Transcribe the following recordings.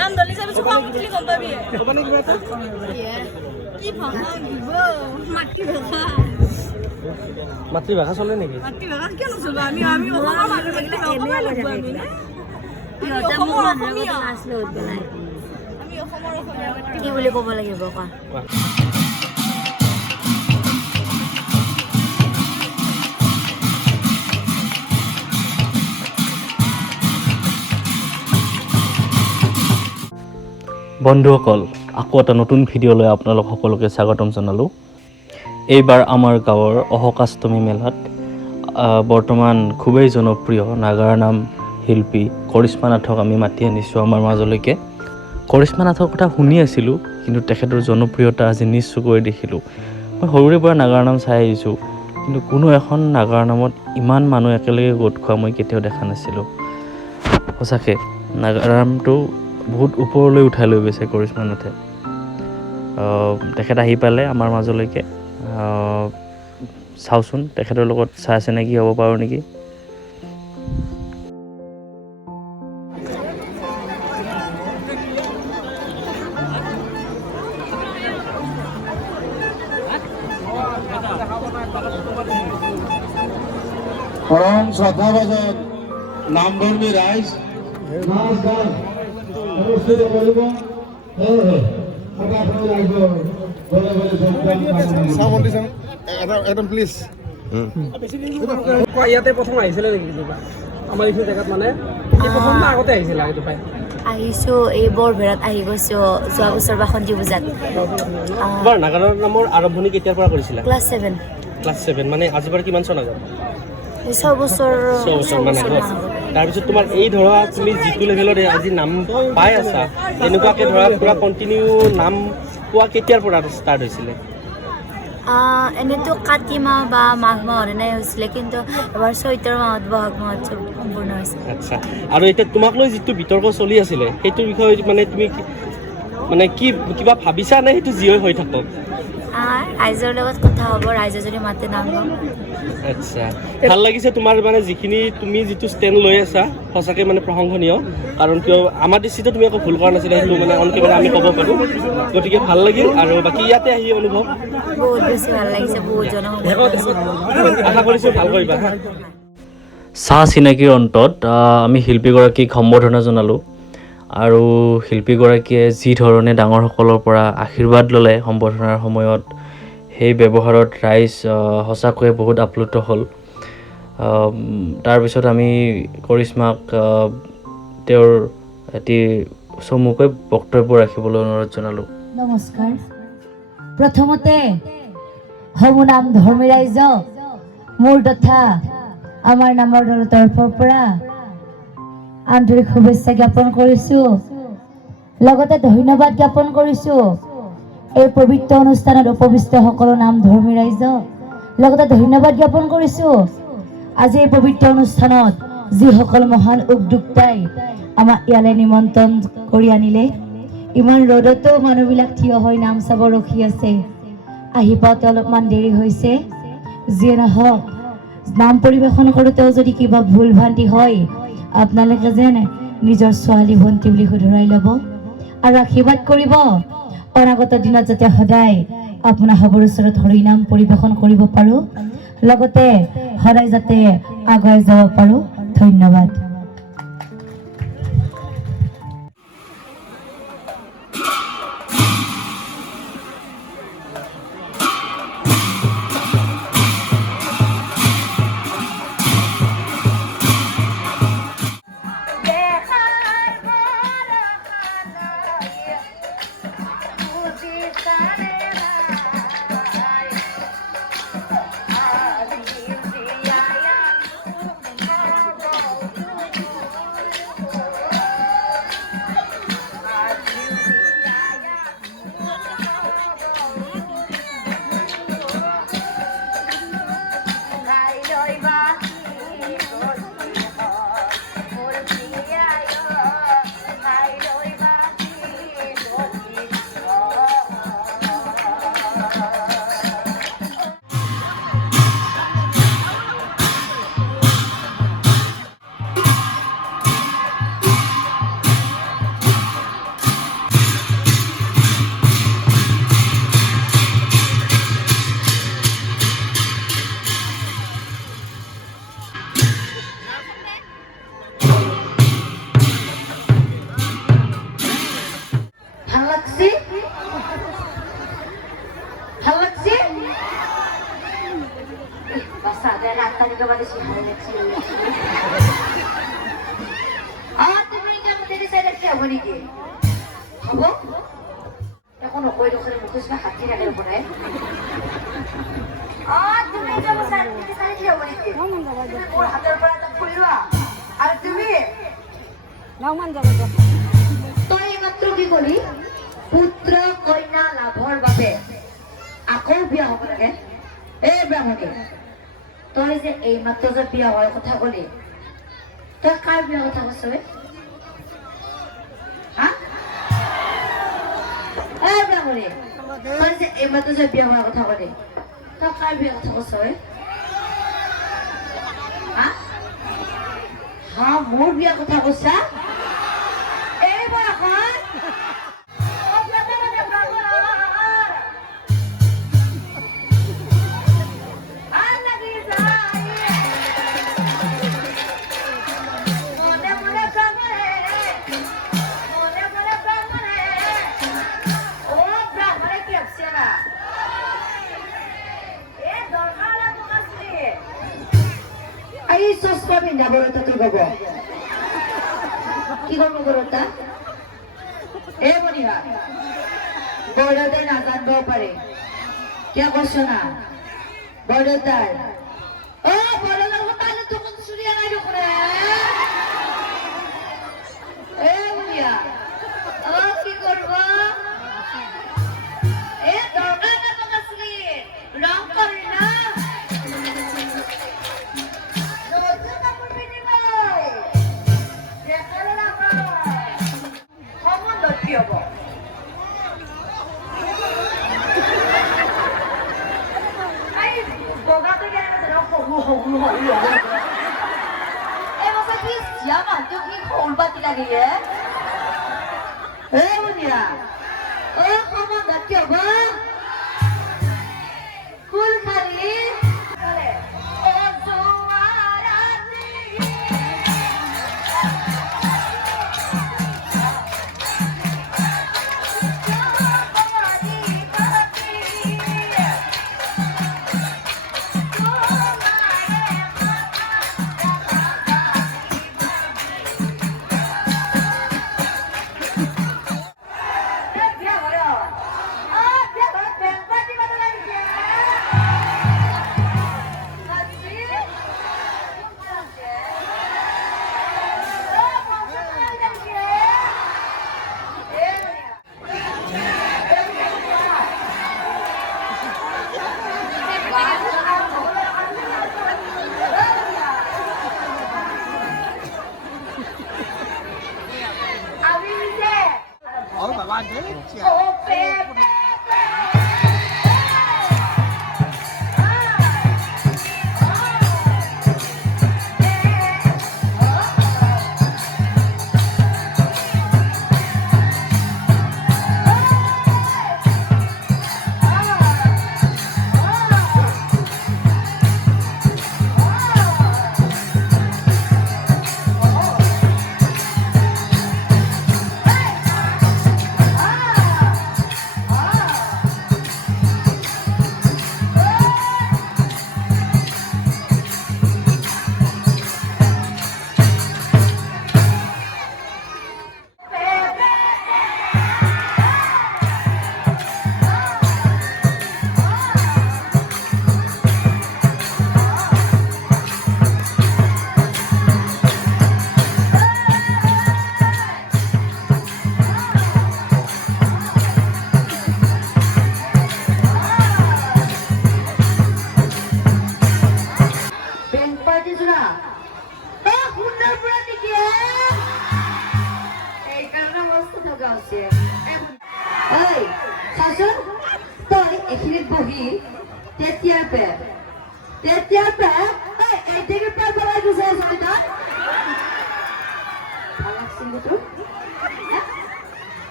নাম দলি যাবে চুপ উঠলি গম পাবি ক'বানে কিবা এটা কি ভাষা দিব মাতৃভাষা চলে নেকি মাতৃভাষা কিয় নচলব আমি অসমৰ মানুহ থাকিলে অসমীয়া লাগব আমি না আমি অসমৰ অসমীয়া কি বুলি ক'ব লাগিব কোৱা বন্ধুসকল আকৌ এটা নতুন ভিডিঅ' লৈ আপোনালোক সকলোকে স্বাগতম জনালোঁ এইবাৰ আমাৰ গাঁৱৰ অহকাষ্টমী মেলাত বৰ্তমান খুবেই জনপ্ৰিয় নাগাৰা নাম শিল্পী কৰিশ্মা নাথক আমি মাতি আনিছোঁ আমাৰ মাজলৈকে কৰিশ্মা নাথৰ কথা শুনি আছিলোঁ কিন্তু তেখেতৰ জনপ্ৰিয়তা আজি নিজ চকুৰে দেখিলোঁ মই সৰুৰে পৰা নাগাৰা নাম চাই আহিছোঁ কিন্তু কোনো এখন নাগাৰা নামত ইমান মানুহ একেলগে গোট খোৱা মই কেতিয়াও দেখা নাছিলোঁ সঁচাকৈ নাগাৰা নামটো বহুত ওপৰলৈ উঠাই লৈ গৈছে কৰিশ্মা নাথে তেখেত আহি পালে আমাৰ মাজলৈকে চাওঁচোন তেখেতৰ লগত চাই চিনাকি হ'ব পাৰোঁ নেকি পৰম শ্ৰদ্ধাভাজন নামধৰ্মী ৰাইজ নাচ গান অনুষ্ঠিত কৰিব ইয়াতে প্ৰথম আহিছিলে নেকি কিবা আমাৰ এইখিনি জেগাত মানে এই প্ৰথম আগতে আহিছিলে আগতে পাই আহিছোঁ এই বৰভেৰাত আহি গৈছোঁ যোৱা বছৰ বাসন্তী পূজাত তোমাৰ নাগাৰা নামৰ আৰম্ভণি কেতিয়াৰ পৰা কৰিছিলা ক্লাছ 7 ক্লাছ 7 মানে আজিৰ পৰা কিমান চন আগত 6 বছৰ মানে তাৰপিছত তোমাৰ এই ধৰা তুমি যিটো লেভেলত আজি নাম পাই আছা এনেকুৱাকৈ ধৰা পুৰা কণ্টিনিউ নাম পোৱা কেতিয়াৰ পৰা ষ্টাৰ্ট হৈছিলে এনেতো কাতি মাহ বা মাঘ মাহত এনে হৈছিলে কিন্তু এবাৰ চৈতৰ মাহত বহাগ মাহত চব সম্পূৰ্ণ হৈছে আচ্ছা আৰু এতিয়া তোমাক লৈ যিটো বিতৰ্ক চলি আছিলে সেইটোৰ বিষয়ে মানে তুমি মানে কি কিবা ভাবিছা নে সেইটো যি হৈ থাকক ৰাইজৰ লগত কথা হ'ব ৰাইজে যদি মাতে নাম গাম আচ্ছা ভাল লাগিছে তোমাৰ মানে যিখিনি তুমি যিটো ষ্টেণ্ড লৈ আছা সঁচাকৈ মানে প্ৰশংসনীয় কাৰণ কিয় আমাৰ দৃষ্টিতে তুমি একো ভুল কৰা নাছিলা সেইটো মানে অন কেমেৰা আমি ক'ব পাৰোঁ গতিকে ভাল লাগিল আৰু বাকী ইয়াতে আহি অনুভৱ বহুত বেছি ভাল লাগিছে বহুত আশা কৰিছোঁ ভাল কৰিবা চাহ চিনাকিৰ অন্তত আমি শিল্পীগৰাকীক সম্বৰ্ধনা জনালোঁ আৰু শিল্পীগৰাকীয়ে যি ধৰণে ডাঙৰসকলৰ পৰা আশীৰ্বাদ ল'লে সম্বৰ্ধনাৰ সময়ত সেই ব্যৱহাৰত ৰাইজ সঁচাকৈয়ে বহুত আপ্লুত হ'ল তাৰপিছত আমি কৰিশ্মাক তেওঁৰ এটি চমুকৈ বক্তব্য ৰাখিবলৈ অনুৰোধ জনালোঁ নমস্কাৰ প্ৰথমতে সমুনাম ধৰ্মী ৰাইজ মোৰ তথা আমাৰ নামৰ দলৰ তৰফৰ পৰা আন্তৰিক শুভেচ্ছা জ্ঞাপন কৰিছোঁ লগতে ধন্যবাদ জ্ঞাপন কৰিছোঁ এই পবিত্ৰ অনুষ্ঠানত উপবিষ্ট সকলো নাম ধৰ্মী ৰাইজ লগতে ধন্যবাদ জ্ঞাপন কৰিছোঁ আজি এই পবিত্ৰ অনুষ্ঠানত যিসকল মহান উদ্যোক্তাই আমাক ইয়ালৈ নিমন্ত্ৰণ কৰি আনিলে ইমান ৰ'দতো মানুহবিলাক থিয় হৈ নাম চাব ৰখি আছে আহি পাওঁতে অলপমান দেৰি হৈছে যিয়ে নহওক নাম পৰিৱেশন কৰোঁতেও যদি কিবা ভুল ভ্ৰান্তি হয় আপোনালোকে যেন নিজৰ ছোৱালী ভণ্টি বুলি শুধৰাই ল'ব আৰু আশীৰ্বাদ কৰিব অনাগত দিনত যাতে সদায় আপোনাৰ সবৰ ওচৰত হৰিনাম পৰিৱেশন কৰিব পাৰোঁ লগতে সদায় যাতে আগুৱাই যাব পাৰোঁ ধন্যবাদ তারিখে বাদে সিহারে দেখছি তুমি এটা মধ্যে সাইড রাখতে হবো নাকি হবো এখন কই দোকানে মুখোশ বা হাতি রাখার উপরে তুমি এটা সাইড রাখতে হবো নাকি ওর হাতের উপরে তো ফুলবা আর তুমি নাওমান যাবে তো এই মাত্র কি কলি পুত্র কন্যা লাভৰ বাবে আকৌ বিয়া হ'ব লাগে এই ব্ৰাহ্মণে তই যে এই মাত্ৰ যে বিয়া হোৱাৰ কথা কলি তই কাৰ বিয়া কথা কৈছ হা এই ব্ৰাহ্মণে তই যে এই মাত্ৰ যে বিয়া হোৱাৰ কথা কলি তই কাৰ বিয়া কথা কৈছ হা হা মোৰ বিয়া কথা কৈছা এই বয়সত এই চশমা পিন্ধা বৰতা তোৰ কব কি কৰিব বৰতা এই মনিহা বৰতাই নাজানিব পাৰে কিয় কৈছ না বৰতাই বৰতাৰ কথা তোক চুৰিয়া নাই দেখোন এই মনিহা কি কৰিব দৰকাৰ নাটক আছিলি ৰং কৰি না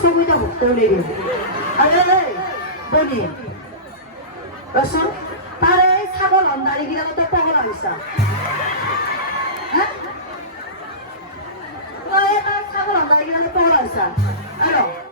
ছবিটা ভক্ত নেই আরে বনি রসুন তারে ছাগল অন্ধারি গিলা তো পাগল হইছা হ্যাঁ ছাগল অন্ধারি গিলা পাগল হইছা আরে